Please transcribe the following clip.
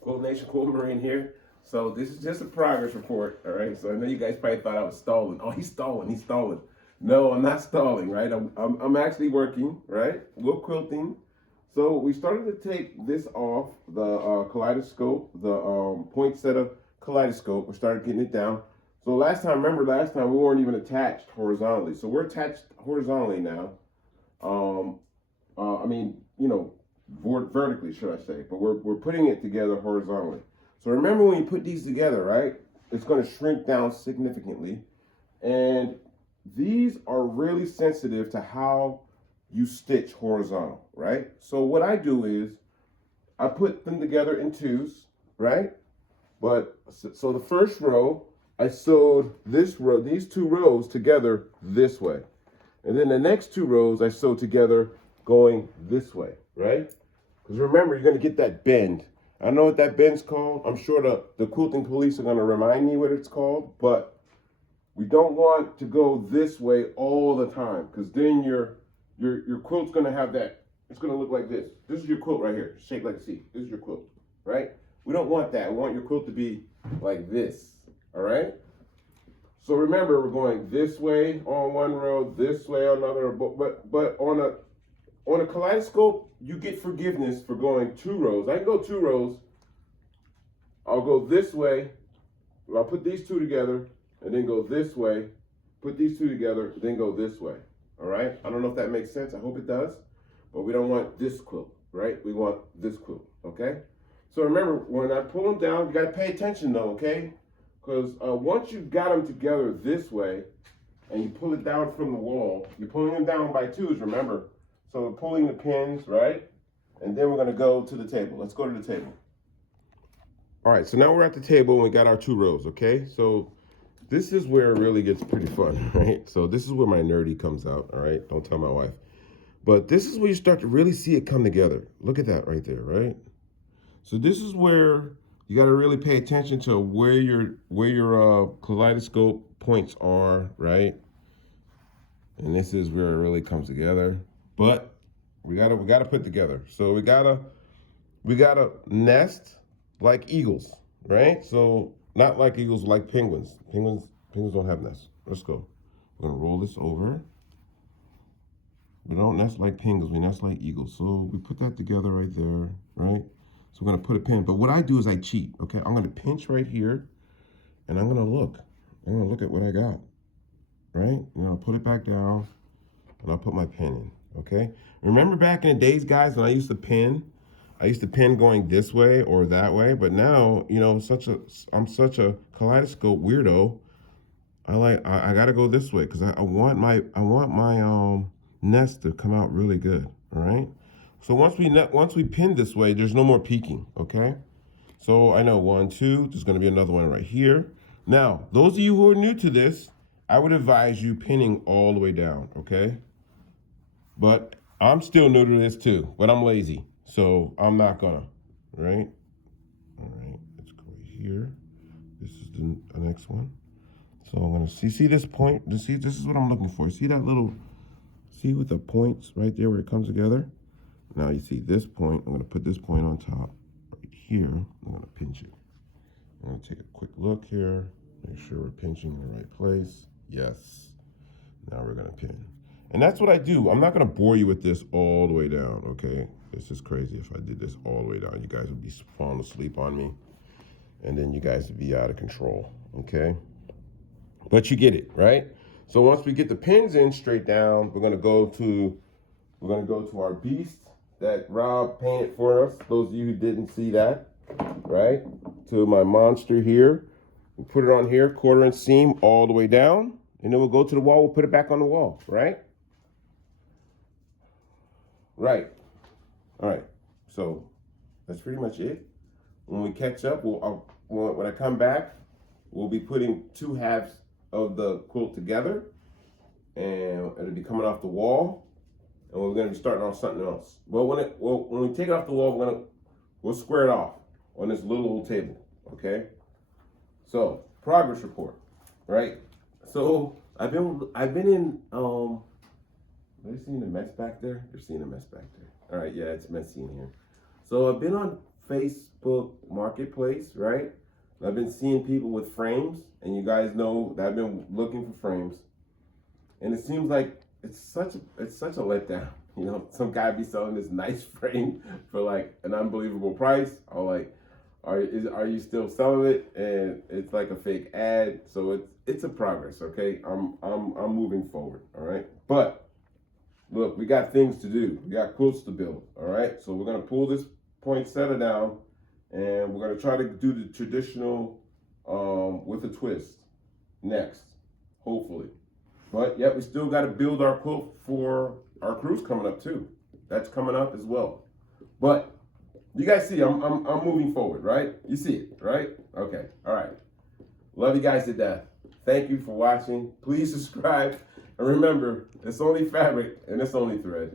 Quilt Nation, Quilt Marine here. So this is just a progress report, all right? So I know you guys probably thought I was stalling. Oh, he's stalling. No, I'm not stalling, right? I'm actually working, right? We're quilting. So we started to take this off the kaleidoscope, the Poinsettia Kaleidoscope. We started getting it down. So last time we weren't even attached horizontally. So we're attached horizontally now. I mean, you know, vertically, should I say, but we're putting it together horizontally. So remember when you put these together, right? It's going to shrink down significantly. And these are really sensitive to how you stitch horizontal, right? So what I do is I put them together in twos, right? But so the first row, I sewed this row, these two rows together this way. And then the next two rows I sew together going this way, right? Because remember, you're going to get that bend. I don't know what that bend's called. I'm sure the quilting police are going to remind me what it's called, but we don't want to go this way all the time, because then your quilt's going to have that. It's going to look like this. This is your quilt right here, shaped like a C. This is your quilt, right? We don't want that. We want your quilt to be like this, all right? So remember, we're going this way on one row, this way on another, but on a kaleidoscope, you get forgiveness for going two rows. I can go two rows. I'll go this way. I'll put these two together and then go this way. Put these two together, then go this way. All right? I don't know if that makes sense. I hope it does. But we don't want this quilt, right? We want this quilt, okay? So remember, when I pull them down, you got to pay attention though, okay? Because once you've got them together this way and you pull it down from the wall, you're pulling them down by twos, remember? So we're pulling the pins, right? And then we're going to go to the table. Let's go to the table. All right, so now we're at the table and we got our two rows, okay? So this is where it really gets pretty fun, right? So this is where my nerdy comes out, all right? Don't tell my wife. But this is where you start to really see it come together. Look at that right there, right? So this is where you got to really pay attention to where your kaleidoscope points are, right? And this is where it really comes together. But we gotta put together. So we gotta nest like eagles, right? So not like eagles, like penguins. Penguins don't have nests. Let's go. We're gonna roll this over. We don't nest like penguins, we nest like eagles. So we put that together right there, right? So we're gonna put a pin. But what I do is I cheat, okay? I'm gonna pinch right here and I'm gonna look. I'm gonna look at what I got, right? And I'll put it back down and I'll put my pin in. Okay, remember back in the days, guys, when I used to pin going this way or that way, but now, you know, I'm such a kaleidoscope weirdo. I gotta go this way because I want my nest to come out really good. All right. So once we pin this way, there's no more peeking. Okay. So I know 1, 2. There's gonna be another one right here. Now, those of you who are new to this, I would advise you pinning all the way down. Okay. But I'm still new to this too, but I'm lazy, so I'm not gonna, right? All right, let's go here. This is the next one. So I'm gonna see this point, this is what I'm looking for. See that little, see with the points right there where it comes together? Now you see this point, I'm gonna put this point on top right here. I'm gonna pinch it. I'm gonna take a quick look here, make sure we're pinching in the right place. Yes, now we're gonna pin. And that's what I do. I'm not gonna bore you with this all the way down, okay? It's just crazy if I did this all the way down. You guys would be falling asleep on me, and then you guys would be out of control, okay? But you get it, right? So once we get the pins in straight down, we're gonna go to our beast that Rob painted for us. Those of you who didn't see that, right? To my monster here. We'll put it on here, 1/4 inch seam all the way down, and then we'll go to the wall, we'll put it back on the wall, right? Right. All right. So that's pretty much it. When we catch up, when I come back, we'll be putting 2 halves of the quilt together, and it'll be coming off the wall, and we're going to be starting on something else. Well, when we take it off the wall, we'll square it off on this little old table. Okay. So progress report, right? So I've been in Are you seeing the mess back there? You're seeing a mess back there. All right, yeah, it's messy in here. So I've been on Facebook Marketplace, right? I've been seeing people with frames, and you guys know that I've been looking for frames, and it seems like it's such a letdown. You know, some guy be selling this nice frame for like an unbelievable price. Or like, are you still selling it? And it's like a fake ad. So it's a progress. Okay, I'm moving forward. All right, but look, we got things to do. We got quilts to build. All right, so we're gonna pull this poinsettia down, and we're gonna try to do the traditional with a twist next, hopefully. But yeah, we still got to build our quilt for our cruise coming up too. That's coming up as well. But you guys see, I'm moving forward, right? You see it, right? Okay, all right. Love you guys to death. Thank you for watching. Please subscribe, and remember, it's only fabric and it's only thread.